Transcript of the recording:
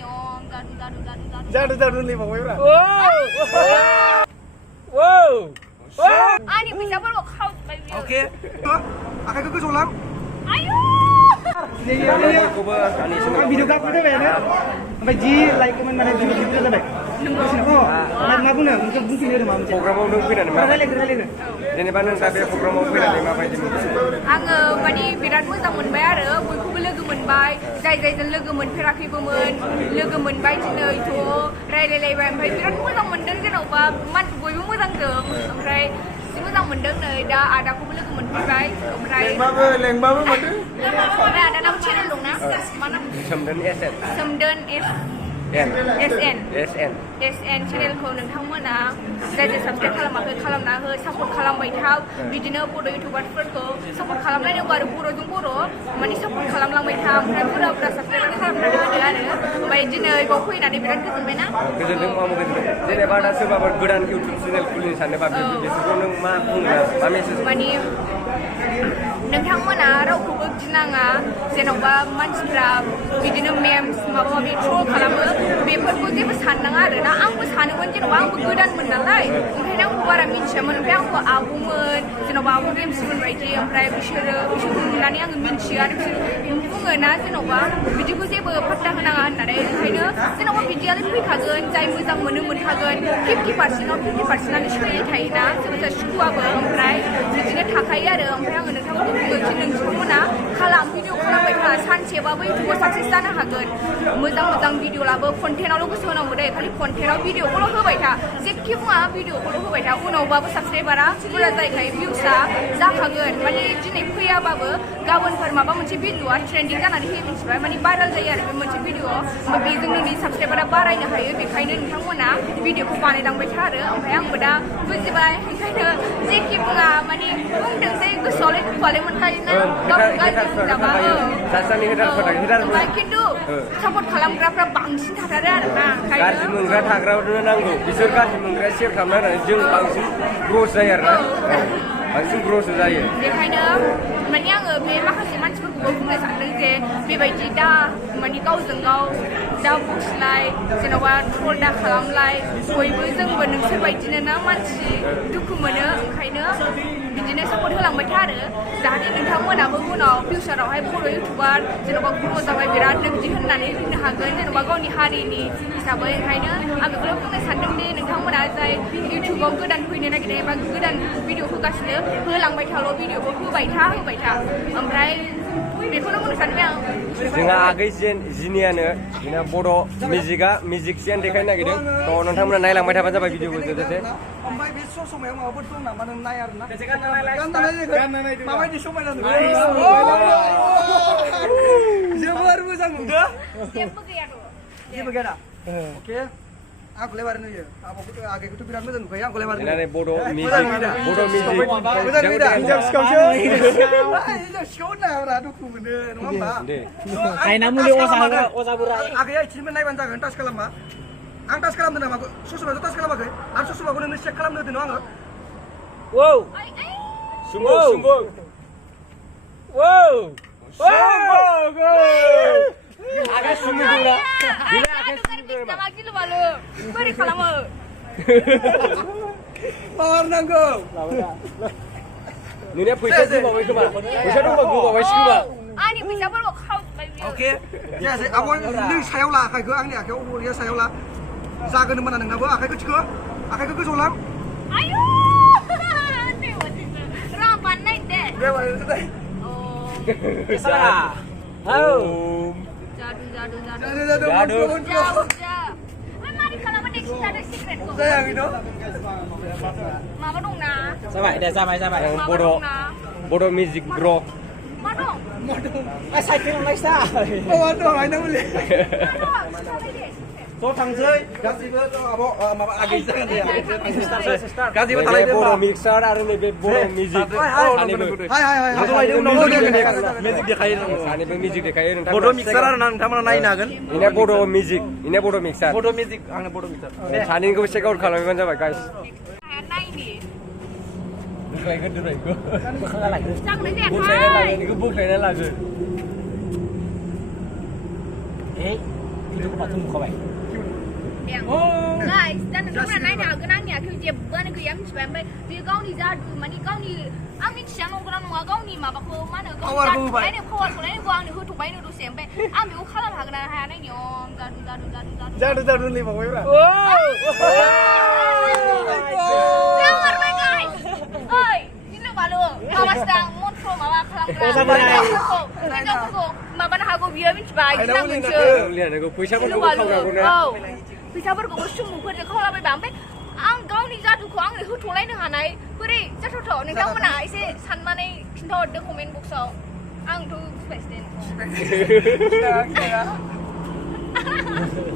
nyom Jadu nih mau berapa? Wow. Ani bisa baru kau baby. Oke. Akan ke solang. Ayo. Video call itu benar. Sampai G like comment mana video itu sampai. Oh, mana aku nak untuk bukti ni rumah. Program mau nungguin ada mana? Kenalin. Jadi mana tapi program mau nungguin ada apa aja? Angga mani birat moजां मोनबाय आरो बयखौबो लोगो मोनबाय जायजों लोगो मोनफेराखैबोमोन लोगो मोनबाय दिनै थ' रायलायलायबाय ओमफ्राय बिराद मोजां मोनदों जेन'बा मानसि बयबो मोजांजों ओमफ्राय जि मोजां मोनदों नै दा आदाखौबो लोगो मोनफैबाय ओमफ्राय लेंबाबो मोनदों ओमफ्राय आदानाबो चेनेल दंना मा नाम सोमदोन SN सोमदोन SN चेनेलखौ नोंथांमोना जाय साबसक्राइब खालामाखै खालामना हो सापर्ट खालामबाय था बिदिनो बड' इउटुबारफोरखौ सापर्ट खालामलायनांगौ आरो बर'जों बर' माने सापर्ट खालामलांबाय था ओमफ्राय बुरजा साबसक्राइब खालामनानै होदो आरो ओमफ्राय दिनै बाव फैनानै बिराद गोजोनबायना गोजोनदों आंबो गोजोनदों जेनेबा दा सोरबाफोर गोदान इउटुब चेनेल खुलिनो सानोबा बिसोरखौ नों मा बुङो मा मेसेज माने नोंथांमोना रावखौबो गिनाङा जेन'बा मानसिफ्रा बिदिनो मेम्स माबा माबि ट्रल खालामो बेफोरखौ जेबो साननाङा आरो ना आंबो सानोमोन जेन'बा आंबो गोदानमोन नालाय ओंखायनो आंबो बारा मिन्थियामोन ओमफ्राय आंबो आब'मोन जेन'बा आब' गेमसमोन बायदि ओमफ्राय बिसोरखौ नुनानै आङो मिन्थियो आरो बिसोर बुङो ना जेन'बा बिदिखौ जेबो पात्ता होनाङा होननानै ओंखायनो जेन'बा बिदियालाय फैखागोन जाय मोजां मोनो मोनखागोन 50%आनो सोलियो थायोना सोरबा सुखुआबो ओमफ्राय बिदिनो थाखायो आरो ओमफ्राय आङो नोंथांमोनखौ बुङो कि नोंथांमोना खालाम भिडिअ खालामबाय था सानसेबाबो इउटुबाव साक्सेस जानो हागोन मोजां भिडिअ लाबो कन्टेन्टआवल' गोसो होनांगौ दे खालि कन्टेन्टआव भिडिअखौल' होबाय था जेखि बुङा भिडिअखौल' होबाय था उनावबाबो साबसक्राइबारा बुरजा जायखायो भिउसआ जाखागोन माने दिनै फैयाबाबो गाबोनफोर माबा मोनसे भिडिअआ ट्रेन्डिं जानानै फैयो मिथिबाय माने भाइरेल जायो आरो बे मोनसे भिडिअ ओमफ्राय बेजों नोंनि साबसक्राइबारा बारायनो हायो बेखायनो नोंथांमोना भिडिअखौ बानायलांबाय था आरो ओमफ्राय आंबो दा बुजिबाय ओंखायनो जेखि बुङा माने बुंथोंसै गोसोआवलाय दुखुआलाय मोनखायोना गावखौ गाज्रि बुंजाबा ओमफ्राय खिन्थु सापर्ट खालामग्राफ्रा बांसिन थाथारो आरोना गाज्रि मोनग्रा थाग्राफोरनो नांगौ बिसोर गाज्रि मोनग्राया सेयार खालामना जों बांसिन ग्र'स जायो आरोना बांसिन ग्र'स जायो बेखायनो माने आङो बे माखासे मानसिफोरखौबो बुंनो सानदों जे बेबायदि दा माने गावजों गाव दा बुंसलाय जेन'बा ट्रल दा खालामलाय बयबो जोंबो नोंसोर बायदिनो ना मानसि दुखु मोनो ओंखायनो बिदिनो सापर्ट होलांबाय था आरो जाहाथे नोंथांमोनाबो उनाव फिउचारावहाय बर' इउटुबार जेन'बा ग्र' जाबाय बिरादनो बिदि होननानै बुंनो हागोन जेन'बा गावनि हारिनि हिसाबै ओंखायनो आं बेखौल' बुंनो सानदों दि नोंथांमोना जाय इउटुबाव गोदान फैनो नागिरदों एबा गोदान भिडिअ होगासिनो होलांबाय थाल' भिडिअखौ होबाय था ओमफ्राय बेखौनो बुंनो सानबाय आं जोंहा आगै जिनियानो जोंना बर' मिउजिक सियान देखायनो नागिरदों थ' नोंथांमोना नायलांबाय थाबानो जाबाय भिडिअखौ जोबजासे ओमफ्य बे समायाव माबाफोर दं नामा नों नाय आरोना माबायदि समायना नुदों जोबोर मोजां नुदों जेबो गैया अके आंखौलाय बारै नुयो आगैखौथ' बिराद मोजां नुखायो आंखौलाय बारै नुयो बर' मोजां नुयो हिनजाव सिखावसो सिखाव होनना दुखु मोनो नङा होमबा आयना मुलि अजा बोराय आगैया इथिंबो नायबानो जागोन टाच खालामबा आं टाच खालामदों नामा ससमाखौ टाच खालामाखै आं ससमाखौ नोंनो चेक खालामनो होदों आङो wow sungguh wow agak sungguh dulu bila agak sungguh lagi lu malu beri kalama power naंगौ नोंनिया फैसा दंबावो खोमा फैसा दंबा गोबावै खोमा आंनि फैसाफोरखौ खाव अके जायासै आब' नों सायाव ला आखाइखौ आंनि आखाइयाव बरिया सायाव ला जागोन होनबाना नोंनाबो आखाइखौ थिखो आखाइखौ गोजौ लां आयु रापान नाय दे salah halo jadu mari kalau ada secret kok sayang itu mama dong na sampai bodo music bro ma dong saya kira Malaysia waduh lainnya boleh 저 당서이 가지고 아버 마마 아기 있잖아요. 가지고 달아야 돼. 보로 믹서 아르네 보로 뮤직. 하이. 나도 라이드 너무 되게 뮤직 देखायो 아니 뮤직 देखायो नोंथां. 보도 믹서라 नोंथांमोना नायनो हागोन. इने बोdo 뮤직. इने बोdo 믹서. बोdo 뮤직 आंनो बोdo 믹서. सानैनिखौ चेक आउट खालामबानो जाबाय गाइस. नायनि बुख्लायगोन दोननायखौ. जागोन दे बुख्लायना लागोन इखौ बुख्लायना लागोन. Itu kok tunggu kau baik. Yang. Guys, dan nunggu nanya aku nanya aku jebban aku yang sampai dia kau ni jadu, mani kau ni, aku siang aku nunggu kau ni, mabak kau mana kau jadu, ini kau ni kau ni hutu bayi nu sampai, aku kalam hak nana hanya ni om, Jadu ni bawa berapa? Wow. Dengar guys, oi, ini balu, mama sedang motor mama kalam kalam, ini aku mama nak aku biar minta bayi, kita minta. Lihat aku puisi apa Ini kau balu, kau kau oh, bisa berkau semua kerja kau lah sampai. Ang kau ni jadu kau ang hutu lain dengan nai, beri jadu tu, ni kau mana isi sanma ni kita ada komen box so, ang tu spesial.